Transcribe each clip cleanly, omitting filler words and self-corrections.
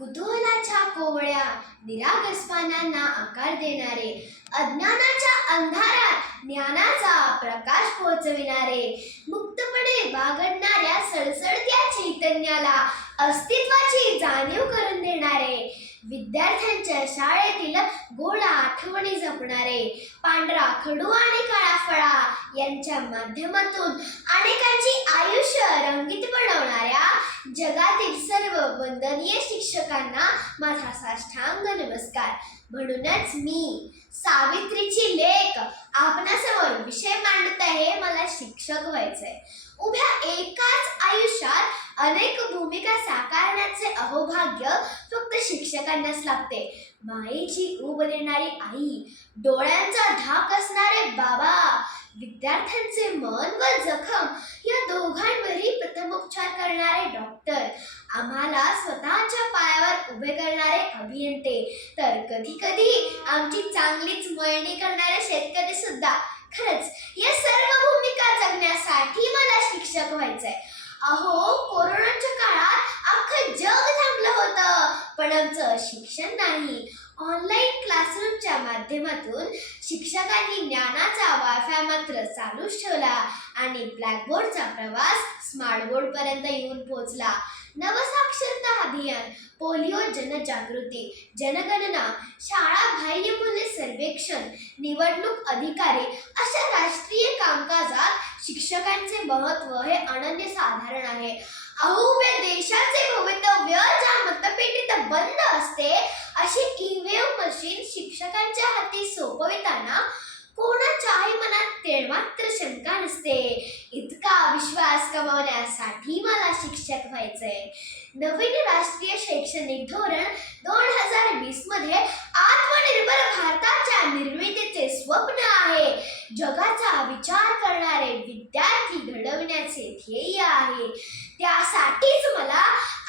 कुतूहलाच्या कोवळ्या निरागस पानांना आकार देणारे, अज्ञानाच्या अंधारात ज्ञानाचा प्रकाश पोहोचविणारे, मुक्तपणे बागडणाऱ्या सळसळत्या चैतन्याला अस्तित्वाची जाणीव करून देणारे, विद्यार्थ्यांच्या शाळेतील गोड आठवणी जपणारे, पांढरा खडू आणि काळा फळा यांच्या माध्यमातून अनेकांची आयुष्य रंगीत बनवणाऱ्या जगातील सर्व वंदनीय शिक्षकांना माझा साष्टांग नमस्कार. म्हणूनच मी सावित्रीची लेक आपणासमोर विषय मांडत आहे. मला शिक्षक व्हायचंय. उभ्या एकाच आयुष्यात अनेक भूमिका साकारण्याचे अहोभाग्य फक्त शिक्षकांनाच लाभते. मायेची ऊब देणारी आई, डोळ्यांचा धाक असणारे बाबा, विद्यार्थ्यांचे मन व जखम या दोघांवरही प्रथमोपचार करणारे डॉक्टर, आम्हाला स्वतःच्या पायावर उभे करणारे अभियंते, तर कधी कधी आमची चांगलीच मळणी करणारे शेतकरी सुद्धा. खरंच या सर्व भूमिका जगण्यासाठी मला शिक्षक व्हायचंय. अहो, कोरोनाच्या काळात अख्खं जग थांबलं होतं, पण आमचं शिक्षण नाही. ऑनलाईन क्लासरूमच्या माध्यमातून शिक्षकांनी ज्ञानाचा वायफाय मात्र चालूच ठेवला आणि ब्लॅकबोर्डचा प्रवास स्मार्टबोर्ड पर्यंत येऊन पोहोचला. नवसाक्षरता अभियान, पोलिओ जनजागृती, जनगणना, शाळा बाह्य मूल्य सर्वेक्षण, निवडणूक अधिकारी अशा राष्ट्रीय कामकाजात शिक्षकांचे महत्त्व हे अनन्यसाधारण आहे. अहो, उभ्या देशाचे भवितव्य ज्या मतपेटीत बंद असते, अशी ईव्हीएम मशीन शिक्षकांच्या हाती सोपविताना कोणाच्याही मनात तेळमात्र शंका नसते. इतका विश्वास कमावण्यासाठी मला शिक्षक व्हायचंय. नवीन राष्ट्रीय शैक्षणिक धोरण 2020 मध्ये आत्मनिर्भर भारताच्या निर्मितीचे स्वप्न आहे. जगाचा विचार करणारे विद्यार्थी घडविण्याचे ध्येय आहे. त्यासाठीच मला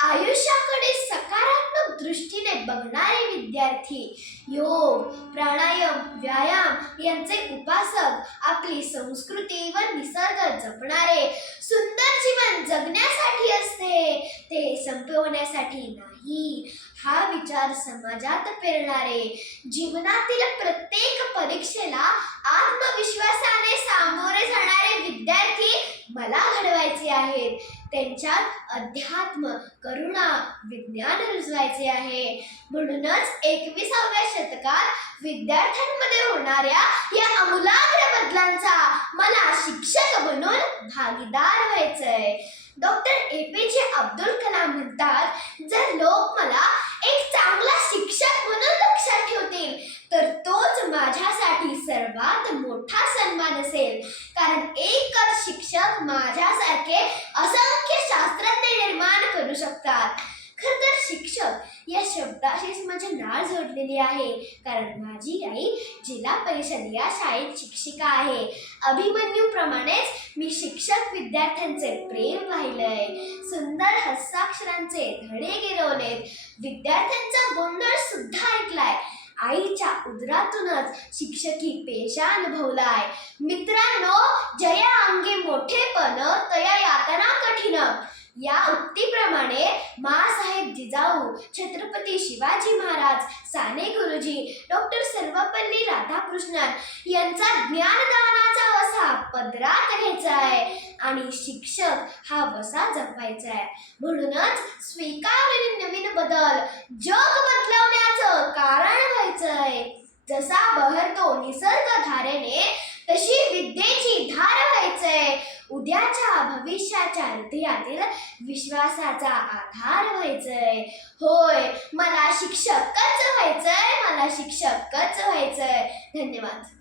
आयुष्याकडे सकारात्मक दृष्टीने बघणारे विद्यार्थी, योग, प्राणायाम, व्यायाम यांचे उपासक, आपली संस्कृती व निसर्ग जपणारे, सुंदर जीवन जगण्यासाठी असते, ते संपवण्यासाठी नाही, हा विचार समाजात पेरणारे, जीवनातील प्रत्येक परीक्षेला आत्मविश्वासाने सामोरे जाणारे विद्यार्थी मला घडवायचे आहेत. त्यांच्यात अध्यात्म, करुणा, विज्ञान रुजवायचे आहे. म्हणूनच 21व्या शतकात विद्यार्थ्यांमध्ये होणाऱ्या या आमूलाग्र बदलांचा मला शिक्षक बनून भागीदार व्हायचंय. डॉक्टर APJ अब्दुल कलाम म्हणतात, जर लोक मला एक चांगला शिक्षक म्हणून लक्षात ठेवतील, तर तोच माझ्यासाठी सर्वात मोठा सन्मान असेल. कारण एकच शिक्षक माझ्यासारखे असंख्य शास्त्रज्ञ निर्माण करू शकतात. खरं तर शिक्षक या शब्दाशीच माझी नाळ जोडलेली आहे. कारण माझी आई जिल्हा परिषद या शाळेत शिक्षिका आहे. अभिमन्यूप्रमाणेच मी शिक्षक विद्यार्थ्यांचे प्रेम पाहिलंय. सुंदर हस्ताक्षरांचे धडे गिरवलेत. विद्यार्थ्यांचा गोंधळ सुद्धा ऐकलाय. आईच्या उदरातूनच शिक्षकी पेशा अनुभवलाय. मित्रांनो, जया अंगी मोठेपण तया यातना कठीण या उक्तीप्रमाणे माँसाहेब जिजाऊ, छत्रपती शिवाजी महाराज, साने गुरुजी, डॉक्टर सर्वपल्ली राधाकृष्णन यांचा ज्ञानदानाचा वसा पदरात घ्यायचा आहे आणि शिक्षक हा वसा जपवायचा आहे. म्हणूनच स्वीकारलेले नवीन बदल जग बदलवण्याचं कारण व्हायचंय. जसा बहरतो निसर्ग धारेने, तशी विद्येची धार व्हायचंय. उद्याच्या भविष्याच्या हृदयातील विश्वासाचा आधार व्हायचंय. होय, मला शिक्षकच व्हायचंय. मला शिक्षकच व्हायचंय. धन्यवाद.